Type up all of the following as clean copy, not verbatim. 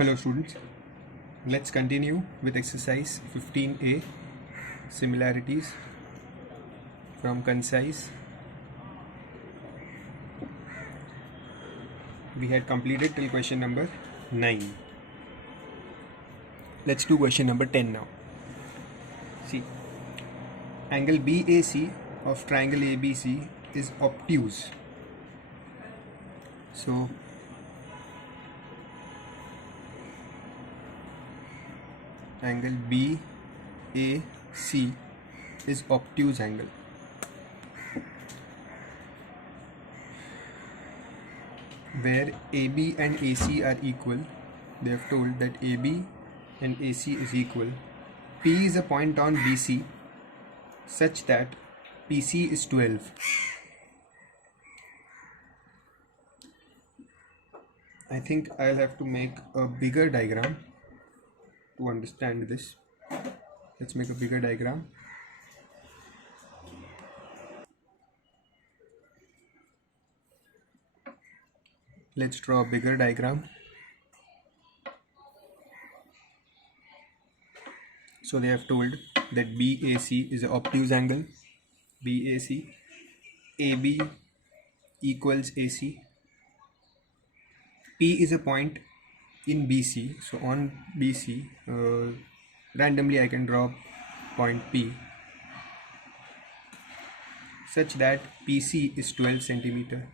Hello students, let's continue with exercise 15a, similarities from concise. We had completed till question number 9. Let's do question number 10 now. See, angle BAC of triangle ABC is obtuse. So angle BAC is obtuse angle. Where AB and AC are equal, they have told that AB and AC is equal. P is a point on BC such that PC is 12. I think I'll have to make a bigger diagram to understand this. Let's make a bigger diagram. Let's draw a bigger diagram. So they have told that BAC is an obtuse angle. BAC, AB equals AC. P is a point in BC. So on BC, randomly I can draw point P such that PC is 12 centimeter.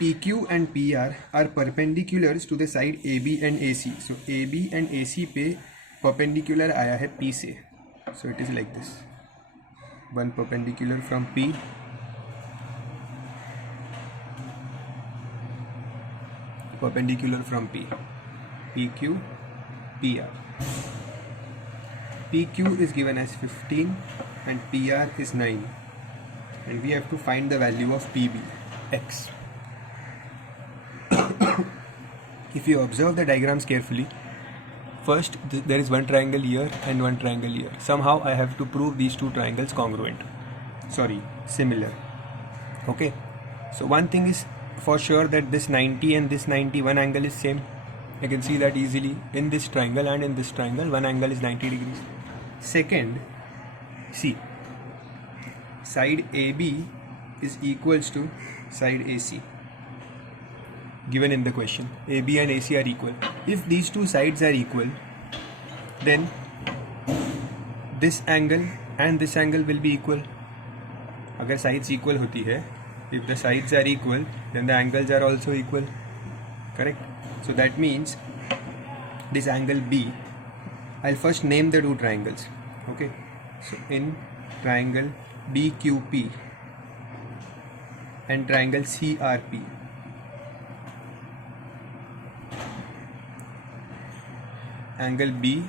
PQ and PR are perpendiculars to the side AB and AC. So AB and AC पे perpendicular आया है P से. So it is like this. One perpendicular from P. Perpendicular from P. PQ, PR. PQ is given as 15 and PR is 9. And we have to find the value of PB, X. If you observe the diagrams carefully, first there is one triangle here and one triangle here. Somehow I have to prove these two triangles similar. Okay, so one thing is for sure that this 90 and this 91 angle is same. I can see that easily in this triangle and in this triangle one angle is 90 degrees. Second, see, side AB is equals to side AC. Given in the question, AB and AC are equal. If these two sides are equal, then this angle and this angle will be equal. अगर sides equal होती है, if the sides are equal, then the angles are also equal. Correct? So that means this angle B, I'll first name the two triangles. Okay? So in triangle BQP and triangle CRP, angle B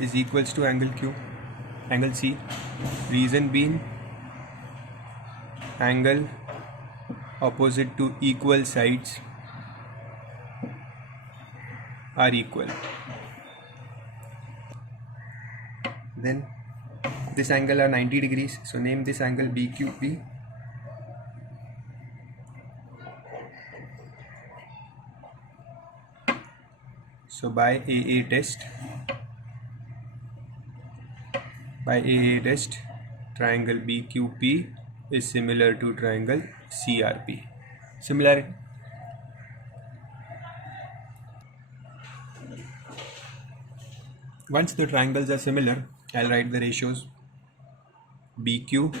is equals to angle Q, angle C. Reason being, angle opposite to equal sides are equal. Then this angle are 90 degrees, so name this angle BQP. So by AA test, triangle BQP is similar to triangle CRP. Similarity. Once the triangles are similar, I'll write the ratios. BQ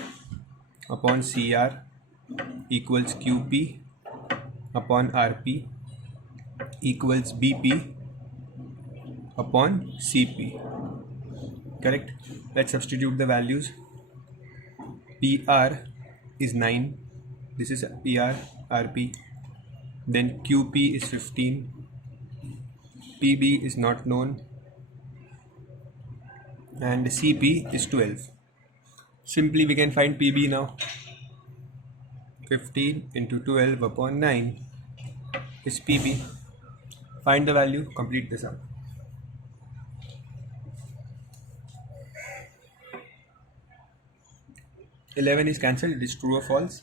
upon CR equals QP upon RP equals BP upon CP. Correct? Let's substitute the values. PR is 9. This is PR, RP. Then QP is 15. PB is not known. And CP is 12. Simply we can find PB now. 15 into 12 upon 9 is PB. Find the value, complete the sum. 11 is cancelled. It is true or false?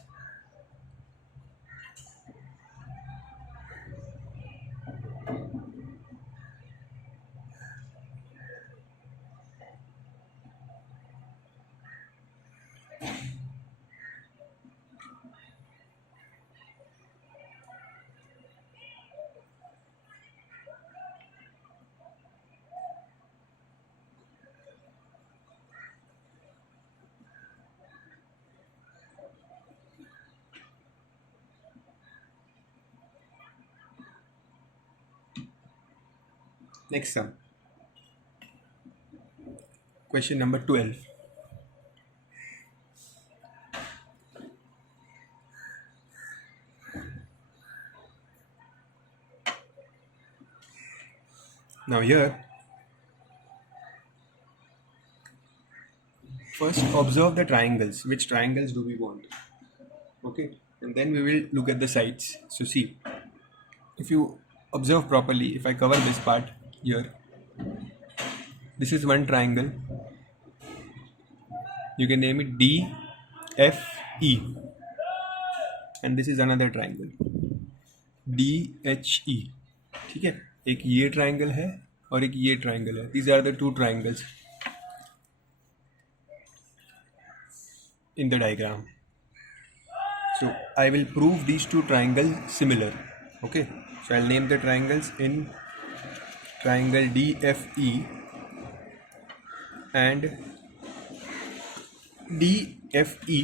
Next sum. Question number 12. Now here, first observe the triangles. Which triangles do we want? Okay, and then we will look at the sides. So see, if you observe properly, if I cover this part here, this is one triangle. You can name it DFE, and this is another triangle DHE. ठीक है, एक ये ट्राइंगल है और एक ये ट्राइंगल है. These are the two triangles in the diagram. So I will prove these two triangles similar. Okay, so I'll name the triangles in triangle DFE and DFE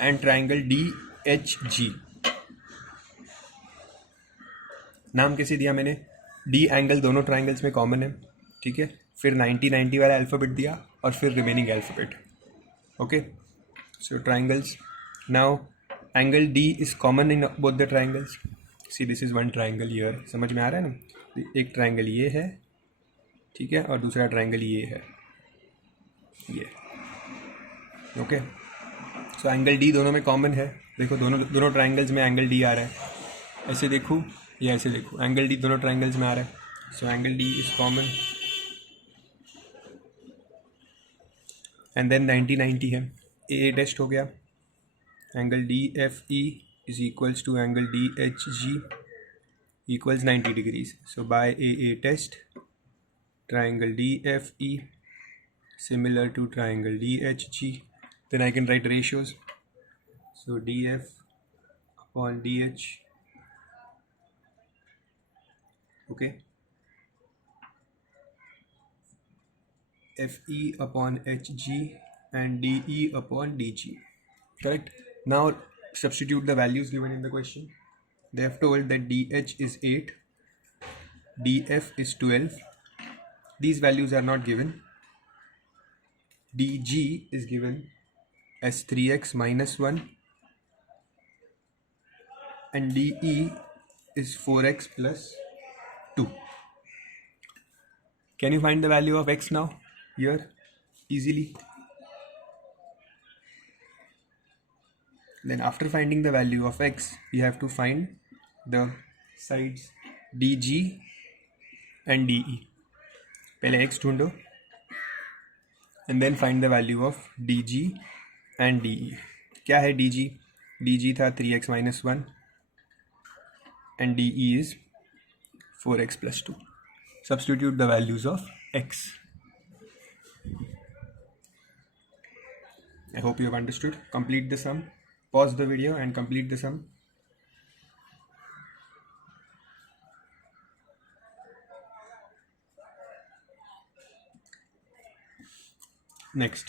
and triangle DHG. नाम कैसे दिया मैंने? डी एंगल दोनों ट्राइंगल्स में कॉमन है, ठीक है. फिर 90-90 वाला अल्फ़ाबेट दिया और फिर remaining alphabet. Okay, so triangles. Now angle D is common in both the triangles. See this is one triangle here. समझ में आ रहा है ना? एक ट्राइंगल ये है, ठीक है, और दूसरा ट्राइंगल ये है, ये. ओके, सो एंगल डी दोनों में कॉमन है. देखो दोनों ट्राइंगल्स में एंगल डी आ रहा है. ऐसे देखूँ या ऐसे देखो, एंगल डी दोनों ट्राइंगल्स में आ रहा है. So angle D is common. And then 90-90 है. ए टेस्ट हो गया. Angle D F E is equals to angle D H G equals 90 degrees. So by A test, triangle DFE similar to triangle DHG. Then I can write ratios. So DF upon DH. Okay. FE upon HG and DE upon DG. Correct. Now substitute the values given in the question. They have told that DH is 8, DF is 12. These values are not given. DG is given as 3x minus 1 and DE is 4x plus 2. Can you find the value of x now? Here, easily. Then after finding the value of x, we have to find the sides DG and DE. पहले x ढूंढो and then find the value of DG and DE. क्या है DG? DG था 3x minus 1 and DE is 4x plus 2. Substitute the values of x. I hope you have understood. Complete the sum. Pause the video and complete the sum. Next.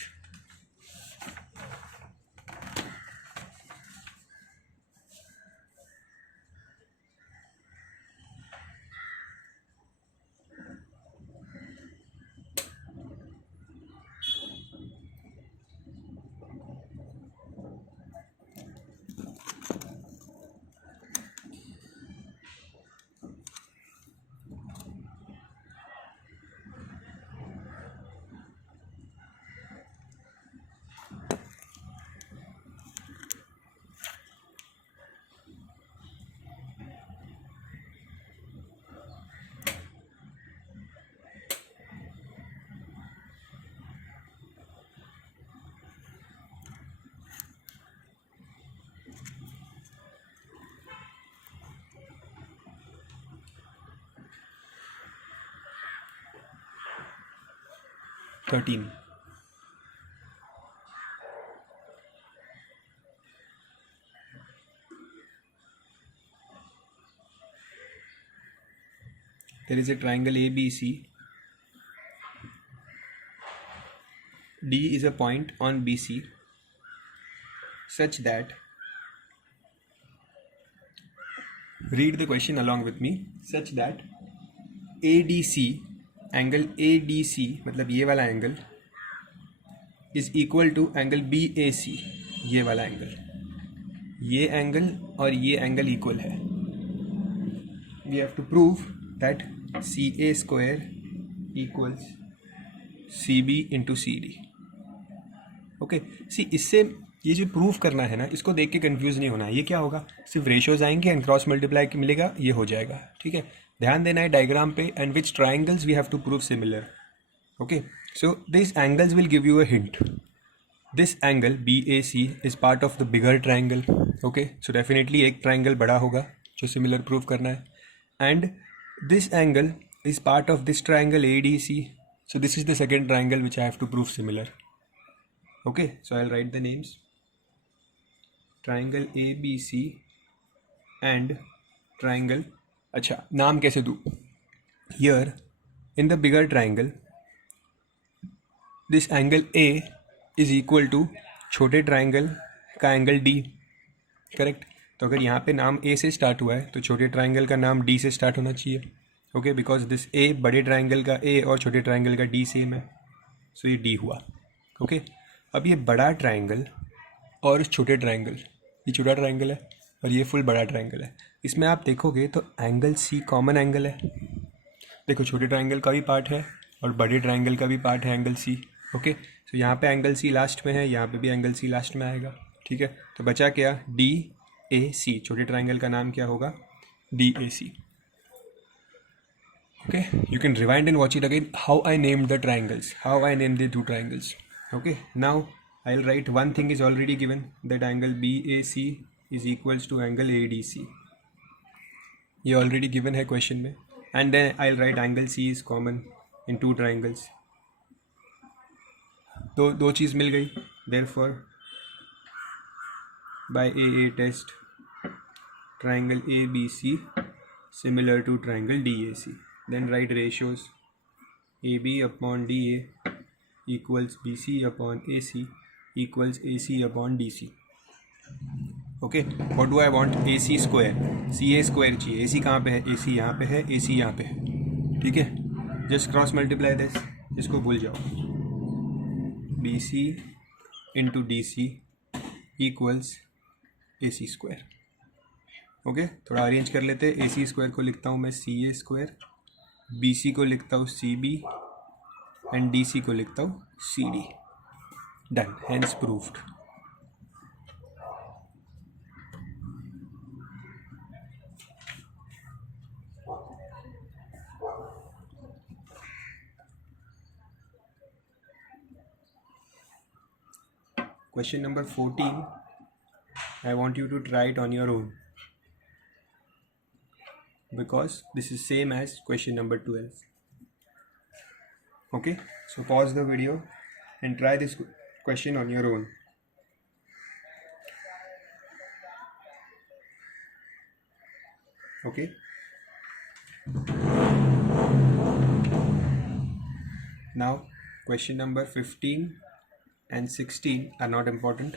Thirteen. There is a triangle ABC. D is a point on BC such that, read the question along with me, such that ADC angle ADC मतलब ये वाला angle is equal to angle BAC, ये वाला angle, ये angle और ये angle equal है. We have to prove that CA square equals CB into CD. Okay see, इससे ये जो प्रूफ करना है ना, इसको देख के कंफ्यूज नहीं होना है. ये क्या होगा, सिर्फ रेशियोज आएंगे एंड क्रॉस मल्टीप्लाई मिलेगा, ये हो जाएगा. ठीक है, ध्यान देना है डायग्राम पे. And which triangles we have to prove similar. Okay, so this angles will give you a hint. This angle BAC is part of the bigger triangle. Okay, so definitely एक ट्राइंगल बड़ा होगा जो similar prove करना है. And this angle is part of this triangle ADC. So this is the second triangle which I have to prove similar. Okay, so I'll write the names. Triangle ABC and triangle. अच्छा, नाम कैसे दूँ? Here in the bigger triangle, this angle A is equal to छोटे triangle का angle D. Correct. तो अगर यहाँ पे नाम A से स्टार्ट हुआ है तो छोटे triangle का नाम D से स्टार्ट होना चाहिए. ओके, बिकॉज दिस A बड़े ट्राइंगल का A और छोटे ट्राइंगल का D सेम है. सो ये D हुआ. ओके, अब ये बड़ा ट्राइंगल और छोटे ट्राइंगल, ये छोटा ट्राइंगल है और ये फुल बड़ा ट्राइंगल है. इसमें आप देखोगे तो एंगल C कॉमन एंगल है. देखो, छोटे ट्राइंगल का भी पार्ट है और बड़े ट्राइंगल का भी पार्ट है एंगल C. ओके, सो यहाँ पे एंगल C लास्ट में है, यहाँ पे भी एंगल C लास्ट में आएगा. ठीक है, तो बचा क्या, DAC. छोटे ट्राइंगल का नाम क्या होगा, DAC. Okay, you can rewind and watch it again how I named the triangles, how I named the two triangles. Okay, now I'll write one thing is already given, that angle BAC is equals to angle ADC. ये already given है question में. And then I'll write angle C is common in two triangles. तो दो चीज़ मिल गई. Therefore by AA test, triangle ABC similar to triangle DAC. Then write ratios. AB upon DA equals BC upon AC equals AC upon DC. Okay, what do I want? AC square, CA square चाहिए. AC कहाँ पे है, AC यहाँ पे है, AC यहाँ पे है. ठीक है, just cross multiply this, इसको भूल जाओ. BC into DC equals AC square. Okay, थोड़ा अरेंज कर लेते हैं. AC स्क्वायर को लिखता हूँ मैं CA स्क्वायर, BC को लिखता हूँ CB एंड DC को लिखता हूँ CD. Done, hence proved. Question number 14, I want you to try it on your own, because this is same as question number 12. Okay, so pause the video and try this question on your own. Okay, now question number 15 and 16 are not important.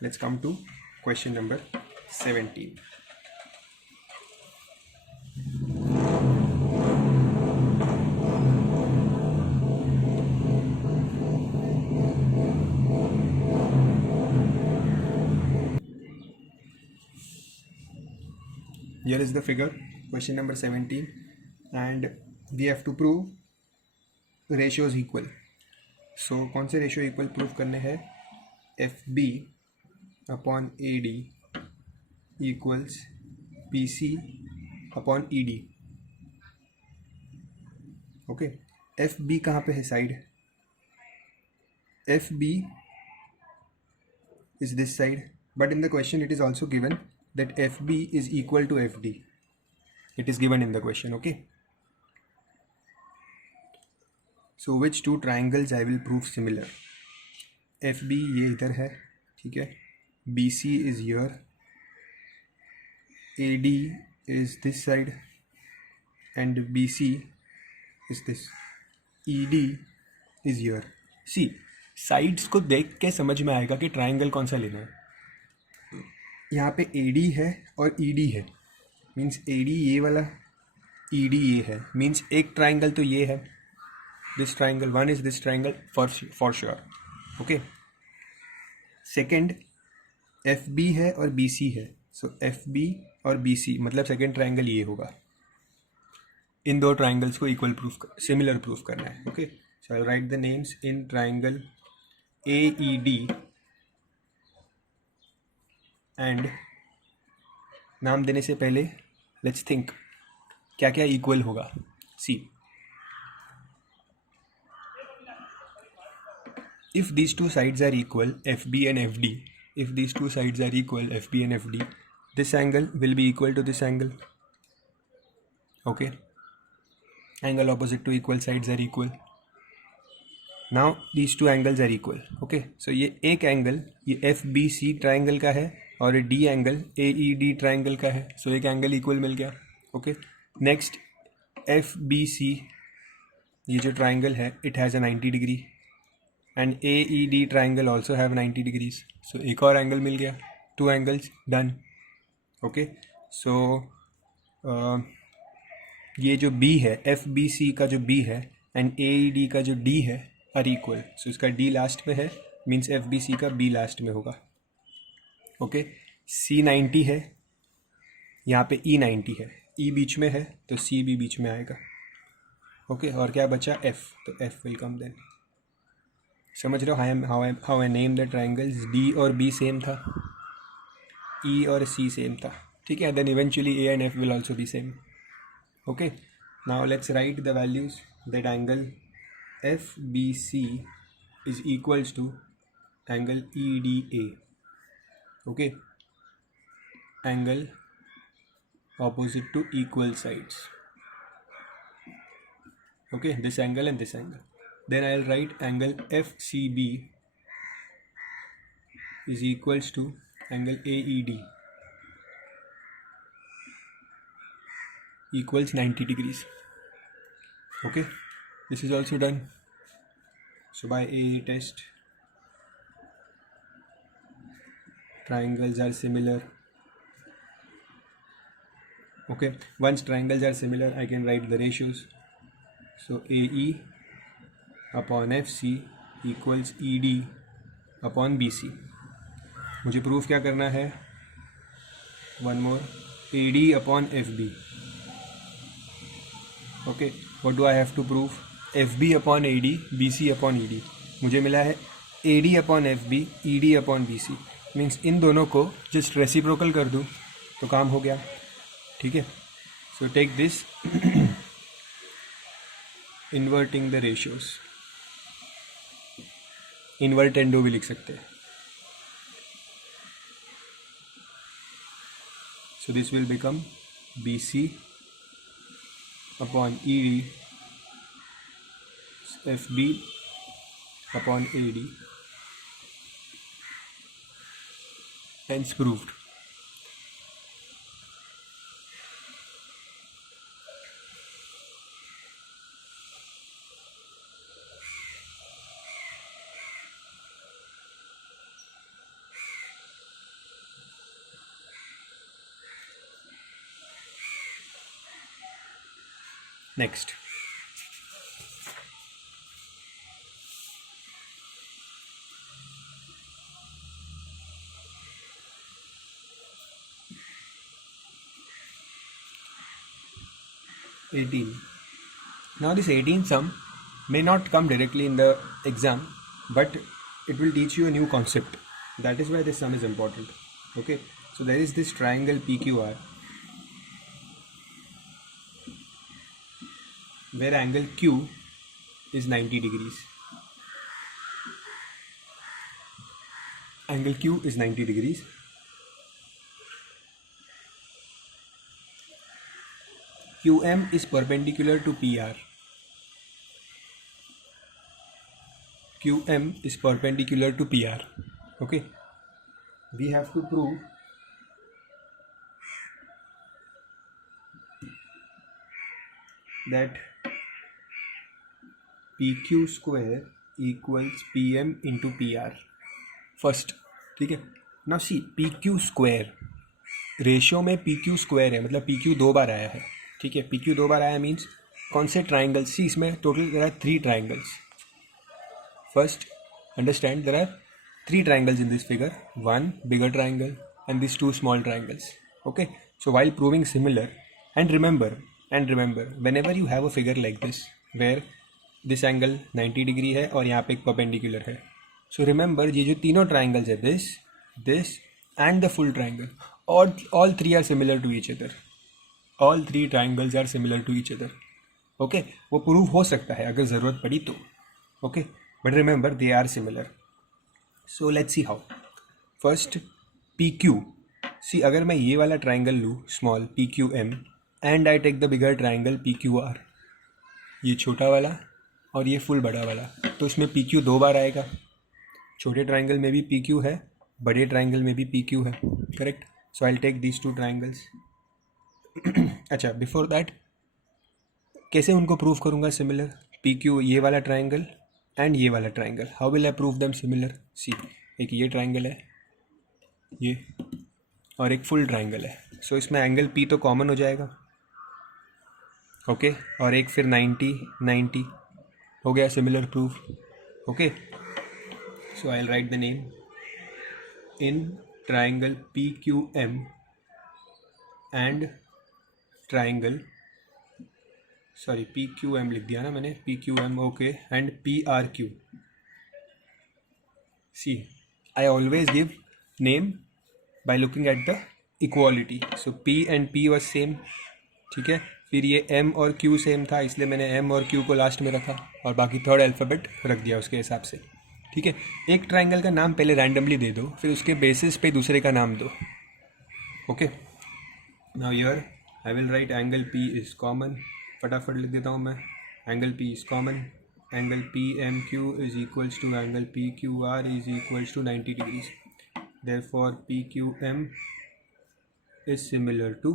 Let's come to question number 17. Here is the figure, question number 17, and we have to prove ratios equal. So कौन से ratio equal prove करने हैं, FB upon AD equals BC upon ED. Okay, FB कहाँ पे है side, FB is this side, but in the question it is also given that FB is equal to FD. It is given in the question. Okay, so which two triangles I will prove similar? FB ये इधर है, ठीक है, BC is here, AD is this side and BC is this, ED is here. See, sides को देख के समझ में आएगा कि ट्राइंगल कौन सा लेना है. यहाँ पे AD है और ED है, मीन्स AD ये वाला ED ये है, मीन्स एक ट्राइंगल तो ये है, this triangle, one is this triangle for sure. Okay. Second FB है और BC है, सो FB और BC मतलब सेकेंड ट्राइंगल ये होगा. इन दो ट्राइंगल्स को इक्वल सिमिलर प्रूफ करना है. Okay. So I write the names in triangle AED and नाम देने से पहले लेट्स थिंक क्या क्या इक्वल होगा. सी, if these two sides are equal, FB and FD, if these two sides are equal, FB and FD, this angle will be equal to this angle. Okay, angle opposite to equal sides are equal. Now these two angles are equal. Okay, so ये एक एंगल ये FBC triangle का है और D angle AED triangle का है, so एक angle equal मिल गया. ओके. नेक्स्ट FBC ये जो ट्राइंगल है it has a 90 degree and AED triangle also have 90 degrees. So एक और एंगल मिल गया, टू एंगल्स डन. ओके. सो ये जो B है FBC का जो B है एंड AED का जो D है आर इक्वल. सो इसका D लास्ट में है, मीन्स FBC का B लास्ट में होगा. ओके. C 90 है, यहाँ पे E 90 है, E बीच में है तो C भी बीच में आएगा. ओके. और क्या बचा F, तो F विल कम देन. समझ रहे हो how I name the triangles. D और B सेम था, E और C सेम था. ठीक है. Then eventually A and F will also be same. Okay. Now let's write the values. That angle FBC is equals to angle EDA. Okay. Angle opposite to equal sides. Okay, this angle and this angle. Then I'll write angle FCB is equals to angle AED equals 90 degrees. Okay, this is also done. So by A test, triangles are similar. Okay, once triangles are similar I can write the ratios. So AE upon FC equals ED upon BC. मुझे proof क्या करना है, one more, AD upon FB. Okay, what do I have to proof, FB upon AD, BC upon ED. मुझे मिला है AD upon FB, ED upon BC. Means in दोनों को just reciprocal कर दूँ तो काम हो गया. ठीक है. So take this, inverting the ratios, invertendo भी लिख सकते हैं. So this will become BC upon ED, FB upon AD. Hence proved. Next, now this 18 sum may not come directly in the exam, but it will teach you a new concept. That is why this sum is important. Okay, so there is this triangle PQR where angle Q is 90 degrees. Angle Q is 90 degrees. QM is perpendicular to PR. QM is perpendicular to PR. Okay, we have to prove that PQ square equals PM into PR first. ठीक है. Now see, PQ square ratio में PQ square है, मतलब PQ दो बार आया है. ठीक है, पी क्यू 2 बार आया मीन्स कौन से ट्राइंगल, सी इसमें total there are 3 triangles. First, understand there are 3 triangles in this figure, one bigger triangle and these 2 small triangles. Okay, so while proving similar, and remember, whenever you have a figure like this where this angle 90 degree है और यहाँ पे एक perpendicular है, so remember ये जो तीनों triangles है, this and the full triangle, all 3 are similar to each other. All 3 triangles are similar to each other. Okay, वो प्रूव हो सकता है अगर ज़रूरत पड़ी तो. Okay, but remember they are similar. So let's see how. First, PQ. See, अगर मैं ये वाला triangle लूँ small PQM and I take the bigger triangle PQR, ये छोटा वाला और ये फुल बड़ा वाला, तो इसमें PQ 2 बार आएगा. छोटे triangle में भी PQ है, बड़े triangle में भी PQ है, correct? So I'll take these 2 triangles. अच्छा, बिफोर दैट कैसे उनको प्रूव करूँगा सिमिलर, पी क्यू ये वाला ट्राइंगल एंड ये वाला triangle, how will I prove them similar. See, एक ये ट्राइंगल है ये और एक फुल ट्राइंगल है, सो इसमें एंगल पी तो कॉमन हो जाएगा. ओके, और एक फिर 90 हो गया similar proof. Okay, so I will write the name in triangle P Q M and triangle, sorry P Q M लिख दिया ना मैंने, P Q M. Okay, and P R Q. See, I always give name by looking at the equality. So P and P was same, ठीक है. फिर ये एम और Q same था, इसलिए मैंने एम और क्यू को लास्ट में रखा और बाकी थर्ड अल्फ़ाबेट रख दिया उसके हिसाब से. ठीक है, एक ट्राइंगल का नाम पहले रैंडमली दे दो, फिर उसके बेसिस पे दूसरे का नाम दो. Okay, now here I will write angle P is common. फटाफट लिख देता हूँ मैं, angle P is common. Angle P M Q is equals to angle P Q R is equals to 90 degrees. Therefore P Q M is similar to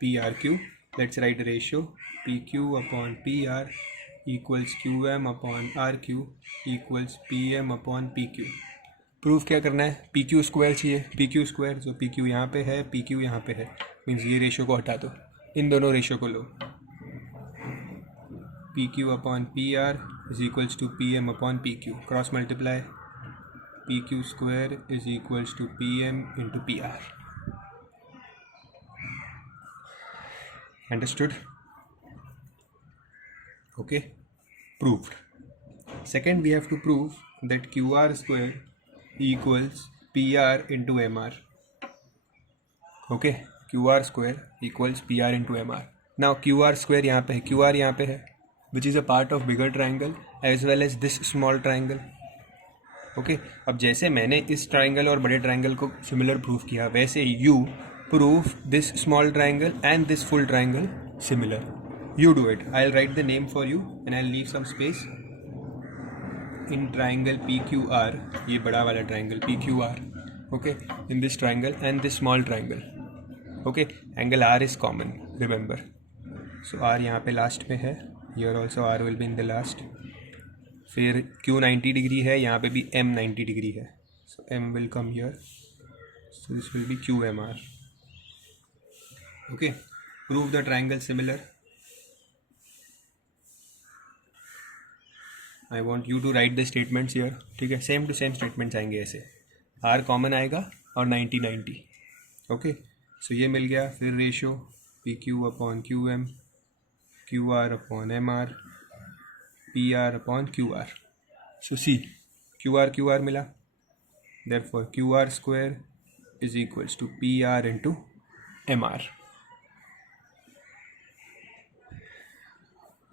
P R Q. Let's write ratio P Q upon P R equals Q M upon R Q equals P M upon P Q. Proof क्या करना है, P Q square चाहिए, P Q square, जो P Q यहाँ पे है P Q यहाँ पे है, मीन्स ये रेशियो को हटा दो, इन दोनों रेशियो को लो. P Q upon P R is equals to P M upon P Q. Cross multiply, P Q square is equals to P M into P R. Understood? Okay, proved. Second, we have to prove that Q R square equals PR into MR. Okay, QR square equals PR into MR. Now QR square यहाँ पे है, QR यहाँ पे है, which is a part of bigger triangle as well as this small triangle. Okay, अब जैसे मैंने इस triangle और बड़े triangle को similar proof किया, वैसे you prove this small triangle and this full triangle similar. You do it. I'll write the name for you and I'll leave some space. In triangle PQR, ये बड़ा वाला triangle PQR, okay, in this triangle and this small triangle, okay, angle R is common, remember. So R यहाँ पे last पे है, here also R will be in the last. फिर Q 90 degree है, यहाँ पे भी M 90 degree है, so M will come here, so this will be QMR. Okay, prove the triangle similar. I want you to write the statements here. ठीक है, same to same statements आएंगे ऐसे, आर कॉमन आएगा और 90. ओके, सो ये मिल गया. फिर ratio P Q upon Q M, Q R upon M R, P R upon Q R. So see, Q R मिला, therefore Q R square is equals to P R into M R.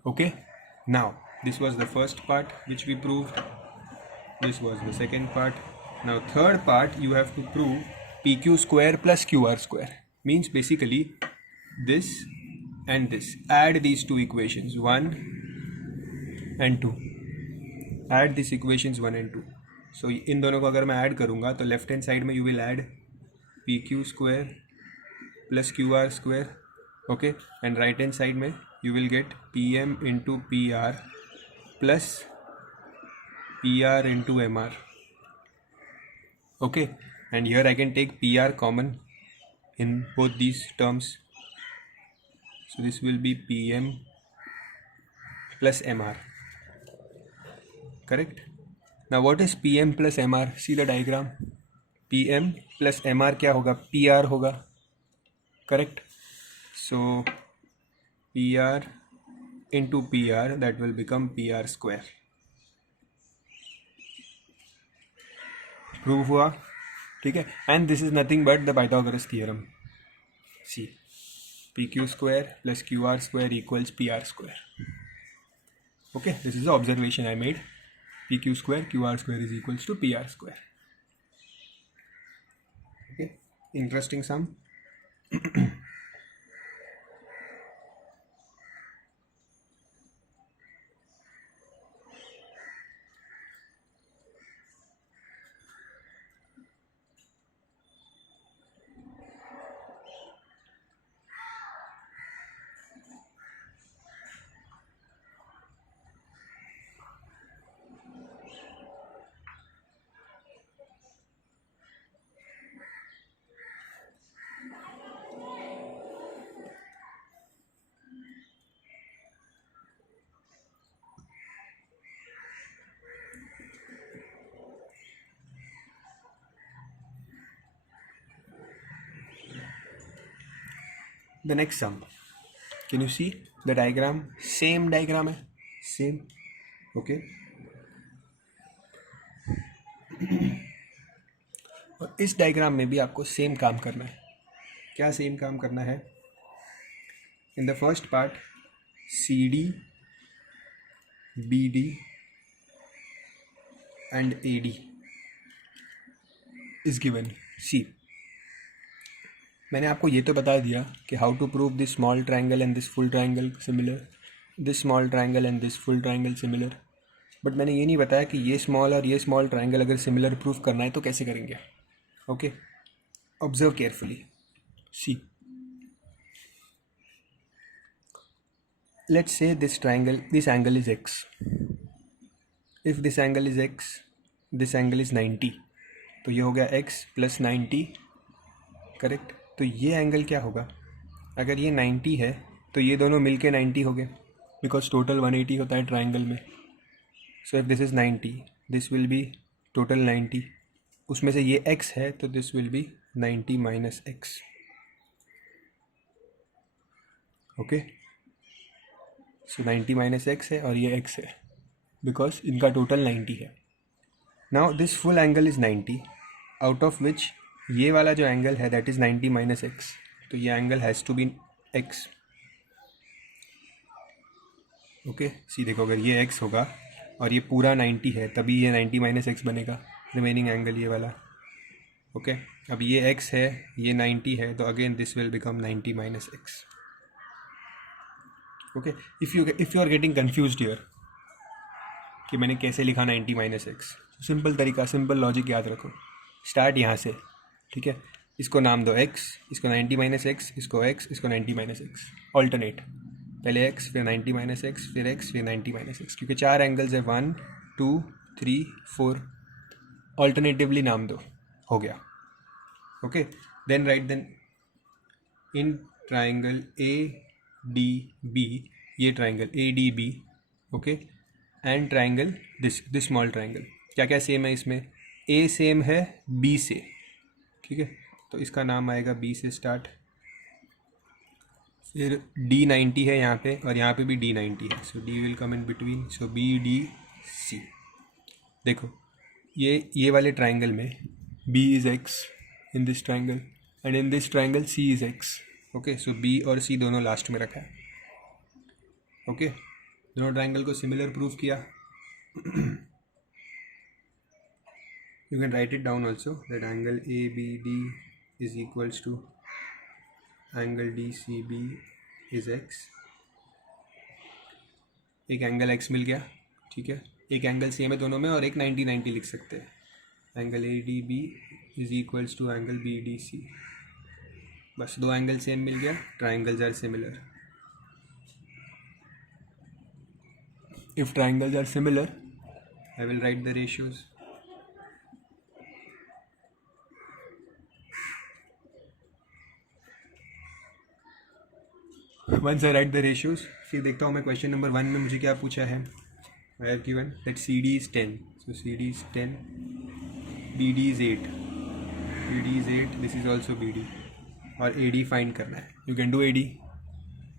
Okay, now this was the first part which we proved. This was the second part. Now third part, you have to prove PQ square plus QR square. Means basically this and this. Add these two equations, 1 and 2. Add these equations 1 and 2. So इन दोनों को अगर मैं add करूँगा तो left hand side में you will add PQ square plus QR square. Okay, and right hand side में you will get PM into PR plus PR into MR. Okay, and here I can take PR common in both these terms. So this will be PM plus MR. Correct? Now what is PM plus MR? See the diagram. PM plus MR क्या होगा? PR होगा. Correct? So PR into PR, that will become PR square. Prove हुआ. ठीक है. And this is nothing but the Pythagoras theorem. See, PQ square plus QR square equals PR square. Okay, this is the observation I made. PQ square QR square is equals to PR square. Okay, interesting sum. The next sum. Can you see the diagram? Same diagram है. Same. Okay. और इस डायग्राम में भी आपको सेम काम करना है. क्या सेम काम करना है? In the first part CD, BD and AD is given. See, मैंने आपको ये तो बता दिया कि how to prove this small triangle and this full triangle similar, this small triangle and this full triangle similar. But मैंने ये नहीं बताया कि ये स्मॉल और ये स्मॉल ट्रायंगल अगर सिमिलर प्रूफ करना है तो कैसे करेंगे. Okay, observe carefully. See, let's say this angle is x. If this angle is x, this angle is 90. तो ये हो गया x plus 90. करेक्ट. तो ये एंगल क्या होगा? अगर ये 90 है तो ये दोनों मिलके 90 हो गए, बिकॉज टोटल 180 होता है ट्राइंगल में. So if this is 90, this will B total 90. उसमें से ये x है तो this will B 90 minus x. Okay, so 90 minus x है और ये x है, बिकॉज इनका टोटल 90 है. Now this full angle is 90, out of which ये वाला जो एंगल है दैट इज़ 90 माइनस एक्स. तो ये angle has to be x. Okay, see देखो, अगर ये x होगा और ये पूरा 90 है तभी ये 90 माइनस एक्स बनेगा, रिमेनिंग एंगल ये वाला. ओके, अब ये x है, ये 90 है, तो again this will become 90 minus x. Okay, if you are getting confused here कि मैंने कैसे लिखा 90 माइनस एक्स, सिंपल तरीका, सिंपल लॉजिक याद रखो. स्टार्ट यहाँ से, ठीक है. इसको नाम दो x, इसको 90 माइनस एक्स, इसको x, इसको 90 माइनस एक्स. ऑल्टरनेट, पहले x फिर 90 माइनस एक्स, फिर x फिर 90 माइनस एक्स, क्योंकि 4 एंगल्स है, 1 2 3 4. ऑल्टरनेटिवली नाम दो, हो गया. Okay, then write then in triangle ADB, ये triangle ADB. Okay, and triangle this small triangle. क्या क्या सेम है इसमें? A सेम है B से, ठीक है. तो इसका नाम आएगा B से स्टार्ट. फिर D90 है यहाँ पे और यहाँ पे भी D90 है, so D will come in between, so BDC. देखो, ये वाले ट्राइंगल में B is x in this triangle and in this triangle C is x. Okay, so B और C दोनों लास्ट में रखा है. ओके, दोनों ट्राइंगल को सिमिलर प्रूफ किया. You can write it down also that angle ABD is equals to angle DCB is x. एक angle x मिल गया, ठीक है. एक एंगल सेम है दोनों में और एक 90-90 लिख सकते हैं. Angle ADB is equals to angle BDC. बस दो एंगल सेम मिल गया, triangles are similar. If triangles are similar, I will write the ratios. Once I write the ratios, फिर देखता हूँ मैं क्वेश्चन नंबर 1 में मुझे क्या पूछा है. I have given that CD is 10, so CD is 10, BD is 8, BD is 8, this is also BD, और AD फाइंड करना है. You can do AD,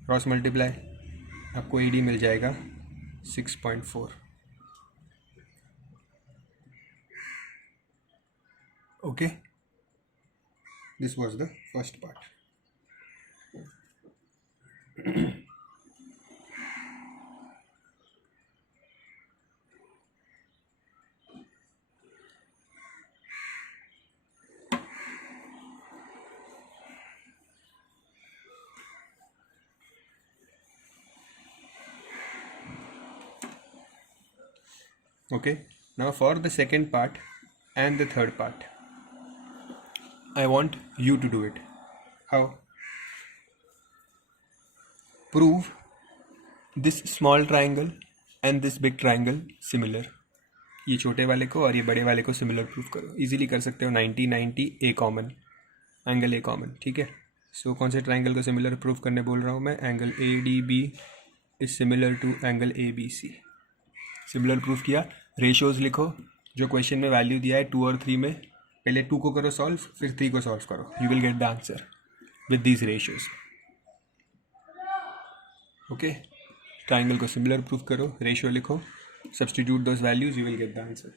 cross multiply, आपको AD मिल जाएगा 6.4. Okay, this was the first part. Okay, now for the second part and the third part, I want you to do it. How? Prove this small triangle and this big triangle similar. ये छोटे वाले को और ये बड़े वाले को similar proof करो. इजीली कर सकते हो. 90 90 A common, angle A common. ठीक है. सो कौन से ट्राइंगल को सिमिलर प्रूफ करने बोल रहा हूँ मैं? Angle ADB is similar to angle ABC. Similar proof किया. रेशियोज लिखो. जो क्वेश्चन में वैल्यू दिया है 2 और 3 में, पहले 2 को करो सॉल्व, फिर 3 को सॉल्व करो. You will get the answer with these ratios. Okay, triangle को सिमिलर प्रूफ करो, रेशियो लिखो, substitute those values, you will get the answer.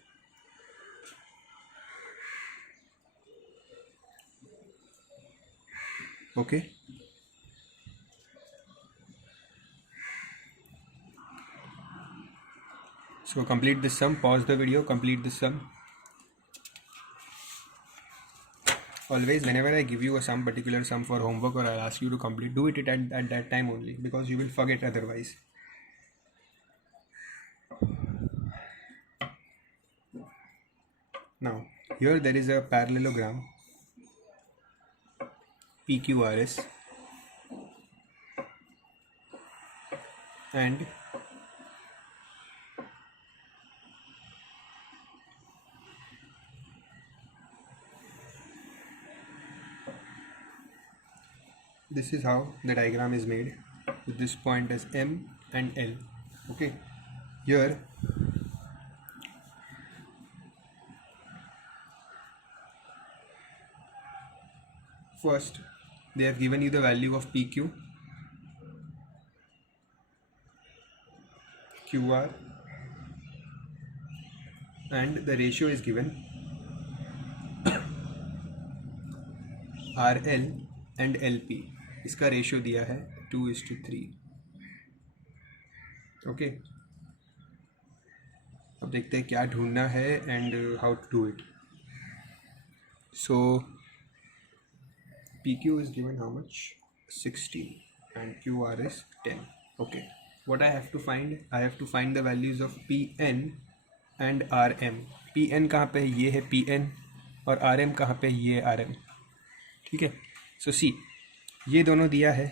Okay, so complete this sum, pause the video, complete this sum. Always whenever I give you a sum, particular sum for homework, or I'll ask you to complete, do it at that time only, because you will forget otherwise. Now here there is a parallelogram PQRS, and this is how the diagram is made, with this point as M and L. Okay, here first they have given you the value of PQ, QR, and the ratio is given RL and LP. इसका रेशियो दिया है 2:3. ओके, अब देखते हैं क्या ढूंढना है and how to do it. So PQ is given how much? 60, and QR is 10. Okay, what I have to find? I have to find the values of PN and RM. PN कहाँ पे है? ये है PN, और RM कहाँ पे? ये है RM. ठीक है. सो सी, ये दोनों दिया है.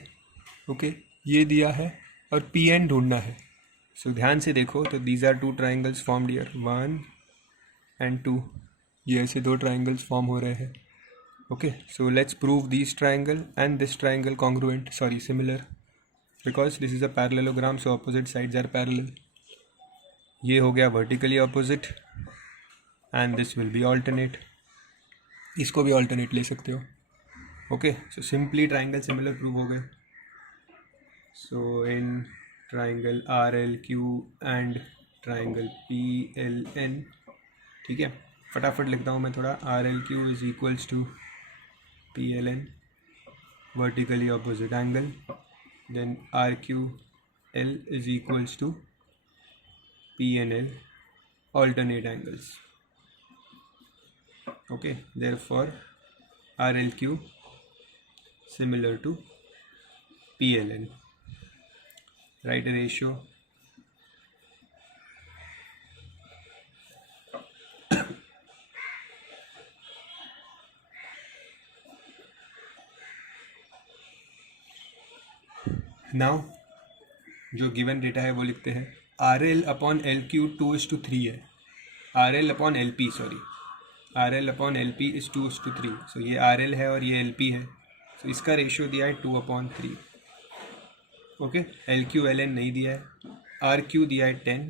ओके, ये दिया है, और PN ढूंढना है. सो ध्यान से देखो, तो these are 2 triangles formed here, 1 and 2. ये ऐसे 2 ट्राइंगल्स फॉर्म हो रहे हैं. Okay, so let's prove this triangle and this triangle congruent, sorry similar, because this is a parallelogram, so opposite sides are parallel. ये हो गया vertically opposite, and this will be alternate. इसको भी alternate ले सकते हो. Okay, so simply triangle similar prove हो गए. So in triangle RLQ and triangle PLN. ठीक है, फटाफट लिखता हूँ मैं थोड़ा. RLQ is equals to PLN, vertically opposite angle. Then RQL is equals to PNL, alternate angles. Okay, therefore RLQ similar to PLN. Write a ratio. Now जो given data है वो लिखते हैं. RL अपॉन LQ 2:3 है. RL upon LP, sorry, RL upon LP is 2:3. सो ये RL है और ये LP है. सो इसका रेशियो दिया है 2/3. Okay, L Q L N नहीं दिया है, आर क्यू दिया है 10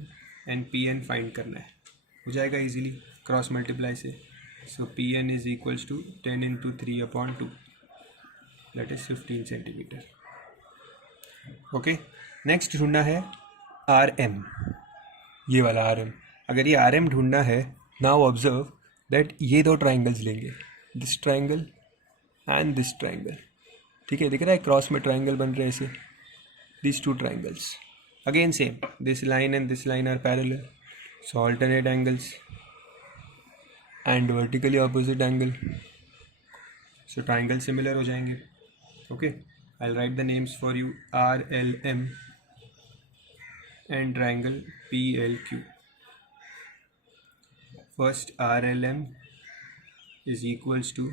एंड पी एन फाइंड करना है, हो जाएगा इजीली क्रॉस मल्टीप्लाई से. So P N is equals to 10 into 3/2, that is 15 centimetre. Okay, next ढूंढना है आर एम, ये वाला आर एम. अगर ये आर एम ढूंढना है, नाउ ऑब्जर्व दैट ये दो ट्राइंगल्स लेंगे, this triangle and this triangle. ठीक है, दिख रहा है क्रॉस में ट्राइंगल बन रहे हैं ऐसे, these two triangles. Again same, this line and this line are parallel, so alternate angles and vertically opposite angle, so triangle similar हो जाएंगे. Okay, I'll write the names for you, RLM and triangle PLQ. First RLM is equals to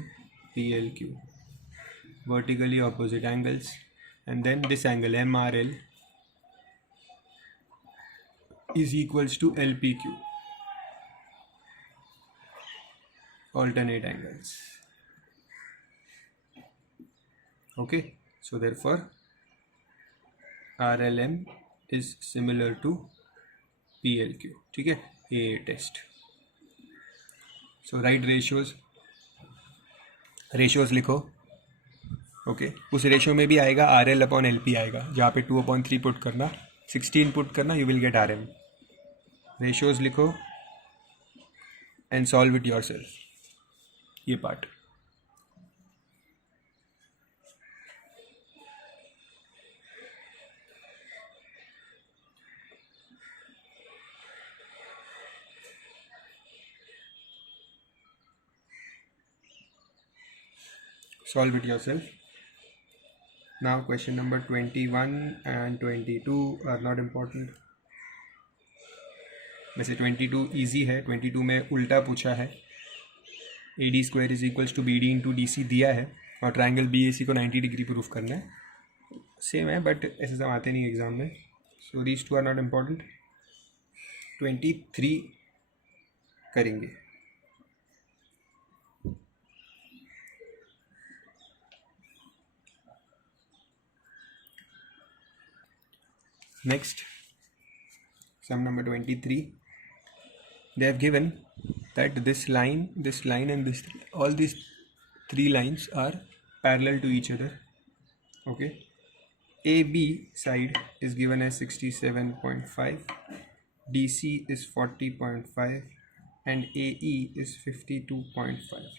PLQ, vertically opposite angles, and then this angle MRL is equals to LPQ, alternate angles. Okay, so therefore RLM is similar to PLQ. ठीक है, ये test. So write ratios लिखो. Okay, उस ratio में भी आएगा R L upon L P आएगा, जहाँ पे 2/3 पुट करना, 16 पुट करना, you will get R M. Ratios लिखो and solve it yourself, ये part. Solve it yourself. Now question number 21 and 22 are not important. वैसे 22 easy है, 22 में उल्टा पूछा है, AD square is equals to BD into DC दिया है और ट्राइंगल BAC को 90 डिग्री प्रूफ करना है. सेम है बट ऐसे सब आते नहीं एग्जाम में, so these two are not important. 23 करेंगे. Next, sum number 23. They have given that this line and this, all these three lines are parallel to each other. Okay, AB side is given as 67.5, DC is 40.5 and AE is 52.5.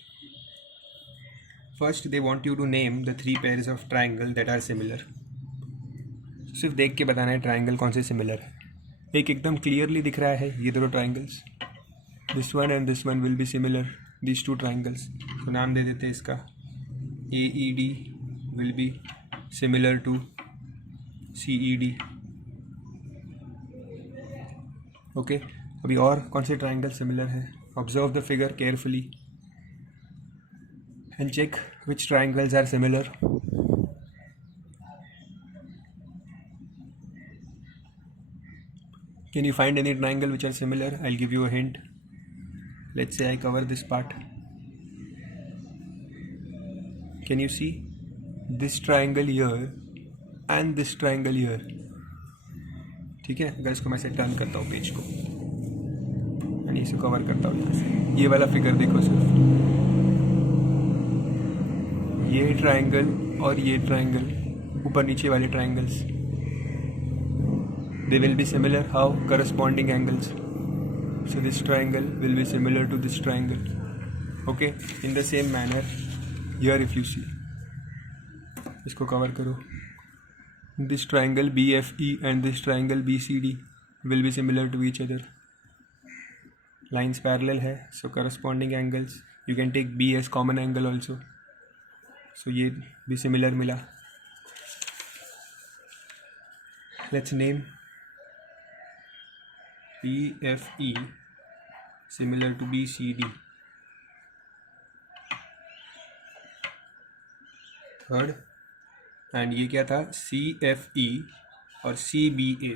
First they want you to name the three pairs of triangle that are similar. सिर्फ देख के बताना है ट्राइंगल कौन से सिमिलर है. एक एकदम क्लियरली दिख रहा है, ये दोनों triangles, this one and this one will be similar, this two triangles. तो नाम दे देते हैं इसका, AED will be similar to CED. Okay, अभी और कौन से ट्राइंगल सिमिलर है, observe the figure carefully and check which triangles are similar. Can you find any triangle which are similar? I'll give you a hint. Let's say I cover this part. Can you see this triangle here and this triangle here? ठीक है, अगर इसको मैं से टर्न करता हूँ पेज को यानी इसे कवर करता हूँ यहाँ से, ये वाला फिगर देखो सिर्फ, ये ट्राइंगल और ये ट्राइंगल, ऊपर नीचे वाले triangles, they will be similar. How? Corresponding angles. So this triangle will be similar to this triangle. Okay, in the same manner here if you see, इसको कवर करो, this triangle BFE and this triangle BCD will be similar to each other. Lines parallel है, so corresponding angles, you can take B as common angle also, so ये भी similar मिला. Let's name PFE similar to BCD. Third, and ये क्या था, CFE और CBA.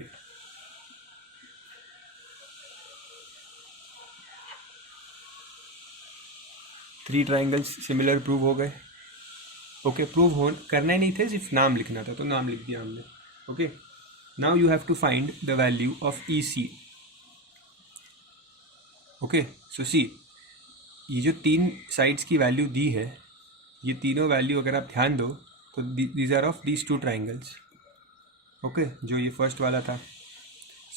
Three triangles similar prove हो गए. ओके, प्रूव हो करना ही नहीं थे, सिर्फ नाम लिखना था, तो नाम लिख दिया हमने. Okay, now you have to find the value of EC. Okay, so see, ये जो तीन साइड्स की वैल्यू दी है, ये तीनों वैल्यू अगर आप ध्यान दो तो these are of these two triangles. Okay, जो ये फर्स्ट वाला था.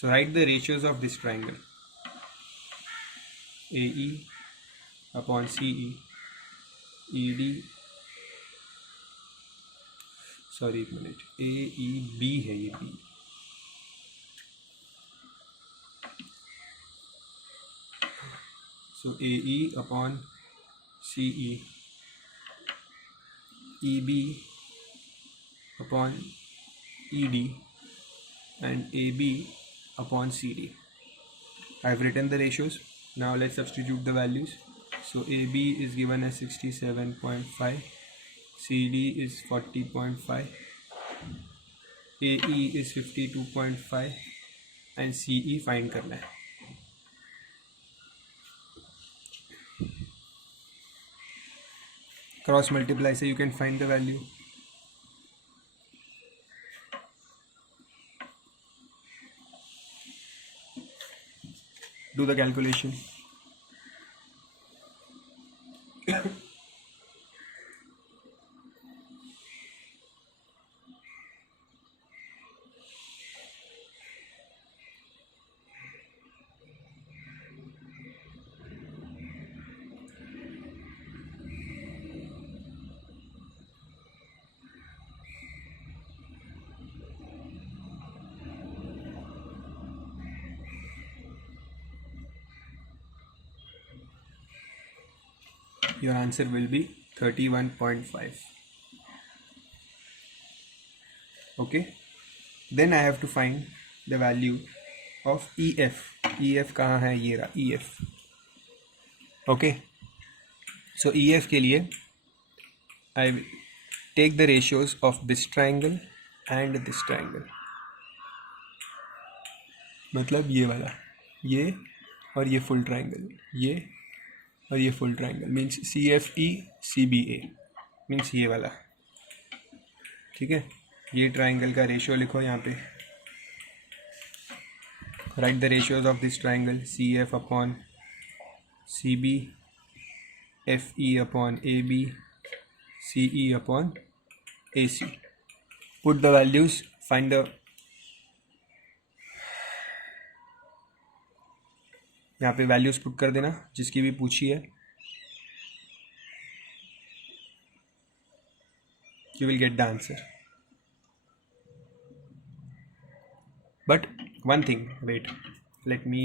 So write the ratios of this triangle. AE upon CE, ED, sorry एक मिनट, AEB है ये B. So AE upon CE, EB upon ED, and AB upon CD. I have written the ratios. Now let's substitute the values. So AB is given as 67.5, CD is 40.5, AE is 52.5, and CE find करना है. Cross multiply so you can find the value. Do the calculation. Your answer will be 31.5. Okay, then I have to find the value of EF. EF कहाँ है? ये रहा EF. Okay, so EF के लिए I will take the ratios of this triangle and this triangle. मतलब ये वाला, ये और ये फुल ट्राइंगल, ये और ये full triangle means CFE CBA means ये वाला. ठीक है, ये ट्राइंगल का रेशियो लिखो यहाँ पे. Right the ratios of this triangle. CF upon CB, FE upon AB, CE upon AC. Put the values, find the, यहाँ पे वैल्यूज पुट कर देना जिसकी भी पूछी है. You will get the answer. But one thing, wait, let me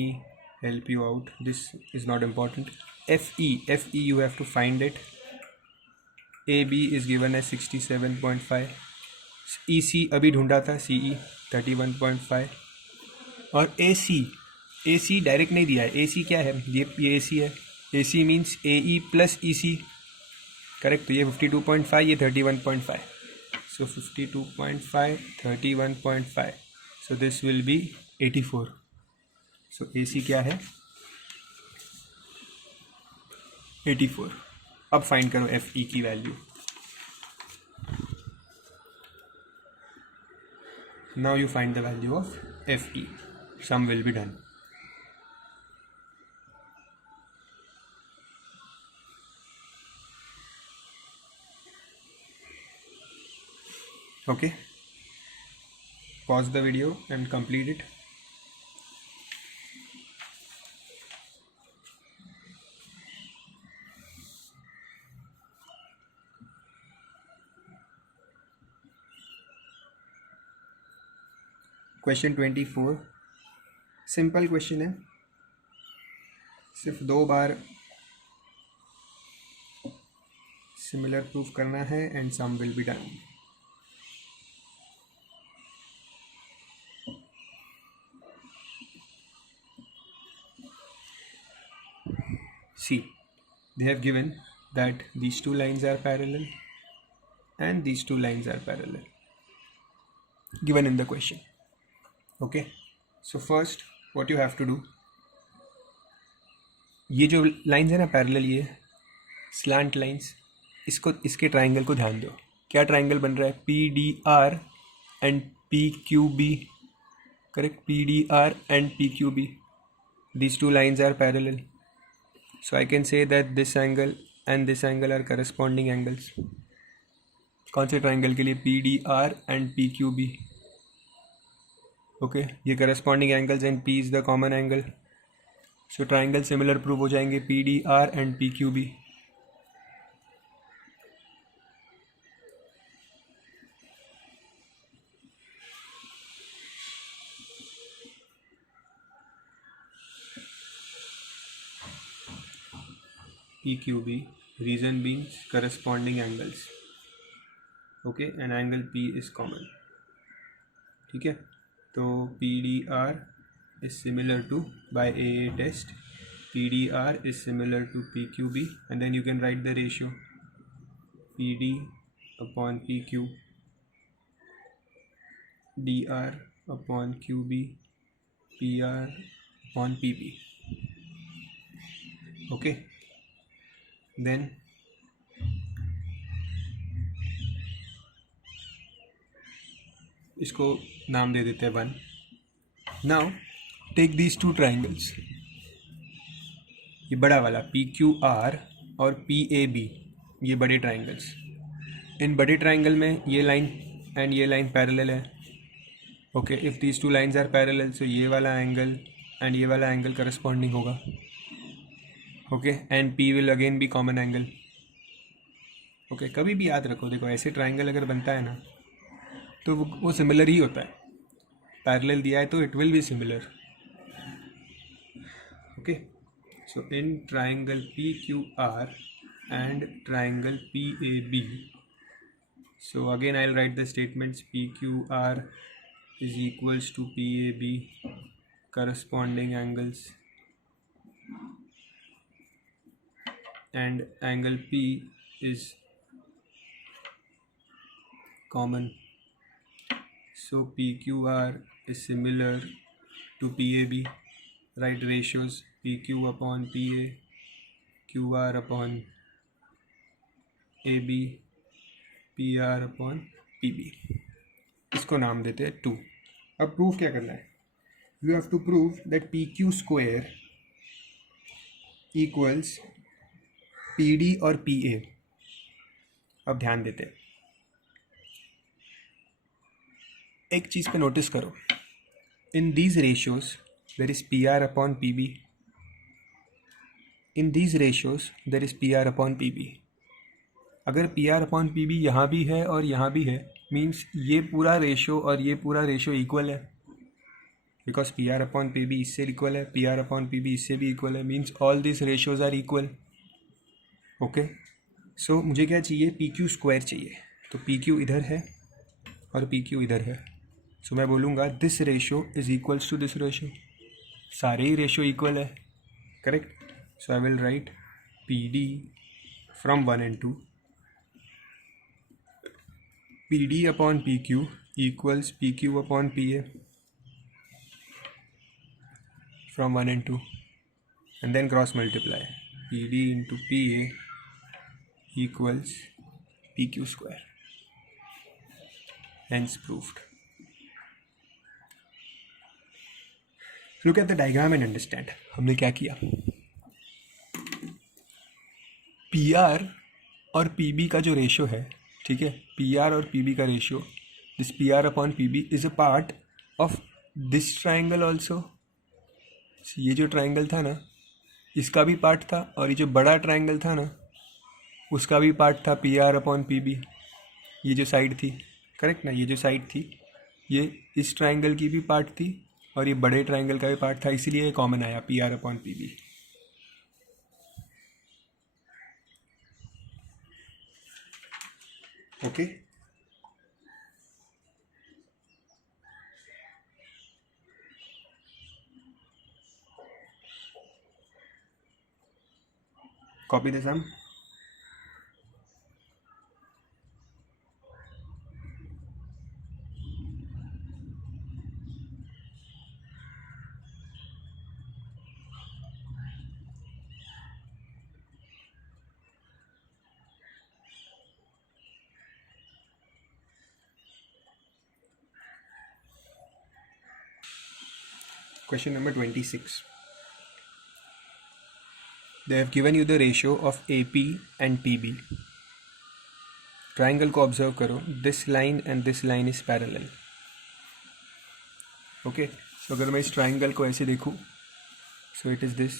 help you out. This is not important. FE you have to find it. AB is given as 67.5. EC अभी ढूंढा था, CE 31.5. और AC डायरेक्ट नहीं दिया है. AC क्या है? ये AC है. AC means AE plus EC. Correct. तो ये 52.5, ये 31.5. So 52.5, 31.5. So this will be 84. So AC क्या है? 84. अब फाइंड करो FE की value. Now you find the value of FE. Sum will be done. Okay, pause the video and complete it. Question 24. Simple question है, सिर्फ 2 बार similar proof करना है and sum will be done. See, they have given that these two lines are parallel and these two lines are parallel given in the question. Okay, so first what you have to do, ये जो lines है ना parallel, ये slant lines, इसको, इसके triangle को ध्यान दो. क्या triangle बन रहा है? PDR and PQB, correct? PDR and PQB. These two lines are parallel. So I can say that this angle and this angle are corresponding angles. कौन से ट्राइंगल के लिए? PDR and PQB. ओके, ये corresponding angles and P is the common angle. So triangle similar prove हो जाएंगे PDR and PQB. PQB, reason being corresponding angles. Okay, and angle P is common. ठीक है, तो PDR is similar to, by AA test, PDR is similar to PQB, and then you can write the ratio PD upon PQ, DR upon QB, PR upon PB. Okay, then इसको नाम दे देते हैं 1. Now take these two triangles, ये बड़ा वाला PQR और PAB, ये बड़े ट्राइंगल्स. इन बड़े ट्राइंगल में ये लाइन एंड ये लाइन पैरेलल है. Okay, if these two lines are parallel, so ये वाला एंगल एंड ये वाला एंगल करस्पॉन्डिंग होगा. Okay, and P will again be common angle. Okay, कभी भी याद रखो, देखो ऐसे ट्राइंगल अगर बनता है ना तो वो सिमिलर ही होता है. पैरेलल दिया है तो it will be similar. Okay, so in triangle PQR and triangle PAB, so again I'll write the statements. PQR is equals to PAB, corresponding angles, and angle P is common, so PQR is similar to PAB. Write ratios PQ upon PA, QR upon AB, PR upon PB. इसको नाम देते हैं 2. अब प्रूफ क्या करना है? You have to prove that PQ square equals PD और PA. अब ध्यान देते हैं, एक चीज़ पे नोटिस करो. In these ratios there is PR upon PB. In these ratios there is PR upon PB. अगर PR अपॉन PB यहाँ भी है और यहाँ भी है, मीन्स ये पूरा रेशो और ये पूरा रेशो इक्वल है, बिकॉज PR अपॉन PB इससे इक्वल है, PR अपॉन PB इससे भी इक्वल है, means all this ratios are equal. Okay, so मुझे क्या चाहिए? PQ स्क्वायर चाहिए. तो PQ इधर है और PQ इधर है. सो मैं बोलूँगा this ratio is equals to this ratio. सारे ही रेशो इक्वल है, correct? So I will write PD from 1 and 2, PD upon PQ equals PQ upon PA from 1 and 2, and then cross multiply. PD into PA equals PQ square. Hence proved. Look at the diagram and understand. हमने क्या किया? PR और PB का जो रेशो है, ठीक है, PR और PB का ratio, this PR upon PB is a part of this triangle also. ये जो ट्राइंगल था ना, इसका भी पार्ट था, और ये जो बड़ा ट्राइंगल था ना, उसका भी पार्ट था PR अपॉन PB. ये जो साइड थी, करेक्ट ना, ये जो साइड थी, ये इस ट्राइंगल की भी पार्ट थी और ये बड़े ट्राइंगल का भी पार्ट था, इसीलिए ये कॉमन आया PR upon PB. Okay, copy the sum. Question number 26. They have given you the ratio of AP and PB. Triangle को ऑब्जर्व करो. This line and this line is parallel. Okay, तो अगर मैं इस ट्राइंगल को ऐसे देखूँ, सो इट इज़ दिस.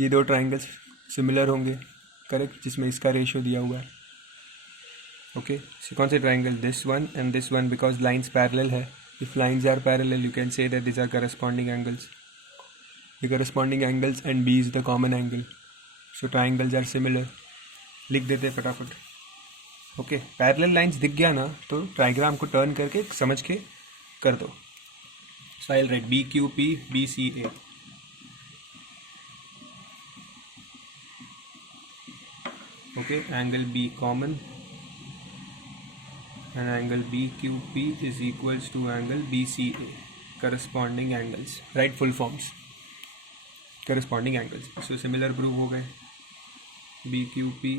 ये दो ट्राइंगल्स सिमिलर होंगे, करेक्ट, जिसमें इसका रेशियो दिया हुआ है. ओके, सो कौन से triangle? This one and this one, because lines parallel है. If lines are parallel you can say that this are corresponding angles. The corresponding angles and B is the common angle. So triangles are similar. लिख देते फटाफट. Okay, parallel lines दिख गया ना, तो ट्राइग्राम को टर्न करके समझ के कर दो. So I will write B Q P B C A. Okay, angle B common and angle BQP is equals to angle BCA. Corresponding angles. Write full forms. Corresponding angles. So similar prove हो गए. BQP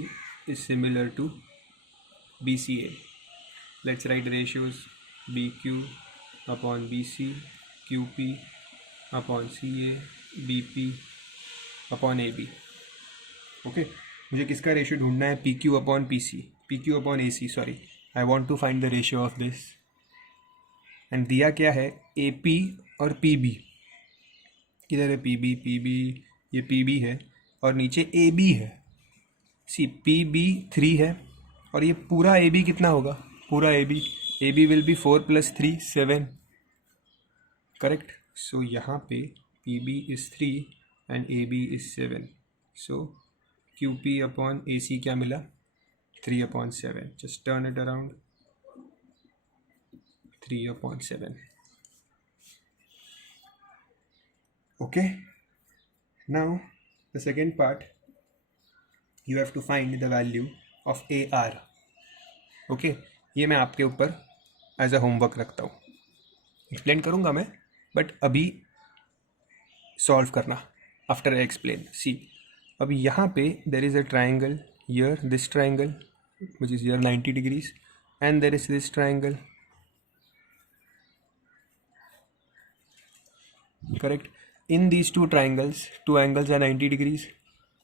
is similar to BCA. Let's write ratios. BQ upon BC, QP upon CA, BP upon AB. Okay. मुझे किसका रेशियो ढूंढना है? PQ upon PC, PQ upon AC. Sorry, I want to find the ratio of this. And दिया क्या है? AP और PB. किधर है PB? PB, ये PB है और नीचे AB है. सी PB 3 है और ये पूरा AB कितना होगा? पूरा AB will be 4 plus 3 7. करेक्ट. सो यहाँ पे PB is 3 and AB is 7. So QP upon AC क्या मिला? 3 upon 7. Just turn it around. 3 upon 7. Okay. Now the second part, you have to find the value of AR. Okay. ये मैं आपके ऊपर एज अ होमवर्क रखता हूँ. एक्सप्लेन करूँगा मैं, बट अभी सॉल्व करना आफ्टर आई एक्सप्लेन. सी, अभी यहाँ पे there is a triangle here, this triangle which is here 90 degrees, and there is this triangle, correct. In these two triangles, two angles are 90 degrees,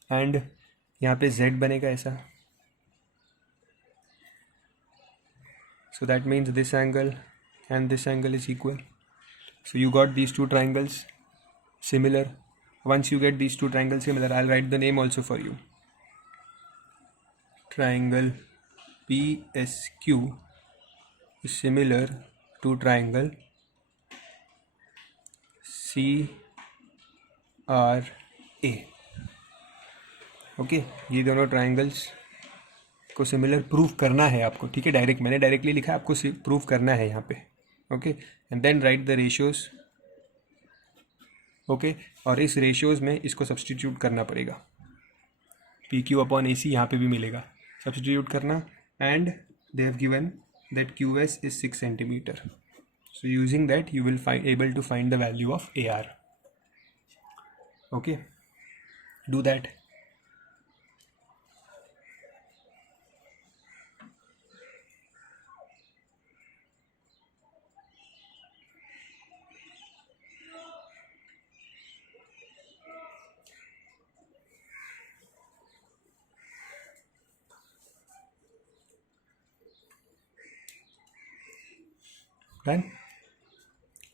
and यहाँ पे z बनेगा ऐसा. So that means this angle and this angle is equal. So you got these two triangles similar. Once you get these two triangles similar, I'll write the name also for you. Triangle PSQ is similar to triangle CRA. Okay, ये दोनों ट्राइंगल्स को similar prove करना है आपको. ठीक है, मैंने डायरेक्टली लिखा है, आपको प्रूव करना है यहाँ पे. Okay, and then write the ratios. Okay, और इस रेशियोज में इसको सब्सटीट्यूट करना पड़ेगा. PQ अपॉन AC यहाँ पे भी मिलेगा, सब्सटीट्यूट करना. And they have given that QS is 6 centimeter. So using that you will able to find the value of AR. Okay, do that. Done.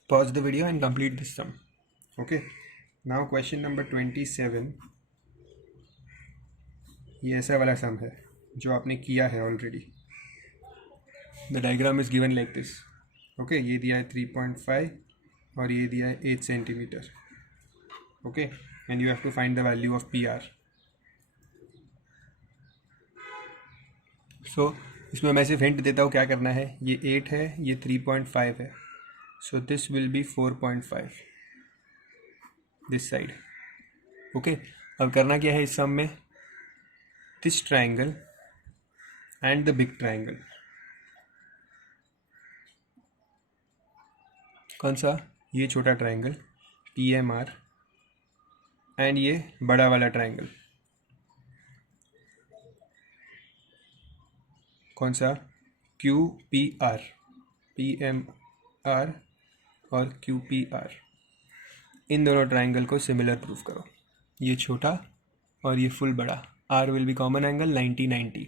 Pause the video and complete this sum. Okay, now question number 27. ये ऐसा वाला सम है जो आपने किया है already. The diagram is given like this. Okay, ये दिया है 3.5 और ये दिया है 8 centimetre. Okay, and you have to find the value of PR. So इसमें मैं सिर्फ हिंट देता हूँ क्या करना है. ये 8 है, ये 3.5 है. सो this will B 4.5 this side. Okay, अब करना क्या है इस सम में? This triangle and the big triangle. कौन सा? ये छोटा ट्राइंगल PMR एंड ये बड़ा वाला ट्राइंगल कौन सा? QPR, PMR और QPR. इन दोनों ट्राइंगल को सिमिलर प्रूफ करो. ये छोटा और ये फुल बड़ा. R will be common angle 90-90.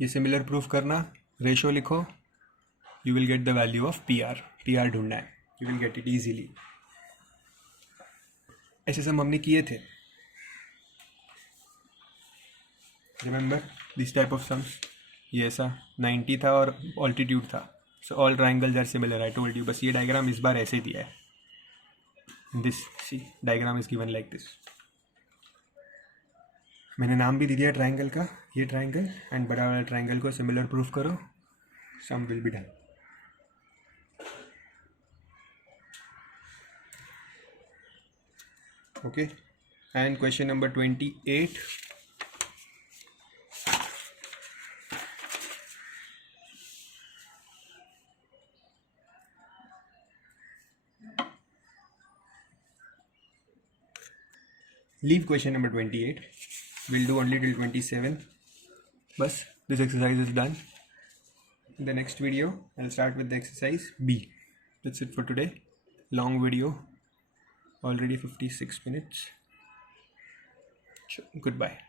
ये सिमिलर प्रूफ करना. रेशो लिखो. You will get the value of PR. PR ढूंढना है. You will get it easily. ऐसे सम हमने किए थे. Remember this type of sums. ये ऐसा 90 था और ऑल्टीट्यूड था. So all triangles are similar. I told you. बस ये डायग्राम इस बार ऐसे दिया है. This see diagram is given like this. मैंने नाम भी दे दिया ट्राइंगल का. ये ट्राइंगल एंड बड़ा वाला ट्राइंगल को सिमिलर प्रूफ करो. Some will be done. Okay. And question number 28. Leave question number 28. We'll do only till 27. Bas, this exercise is done. In the next video, I'll start with the exercise B. That's it for today. Long video. Already 56 minutes. Goodbye.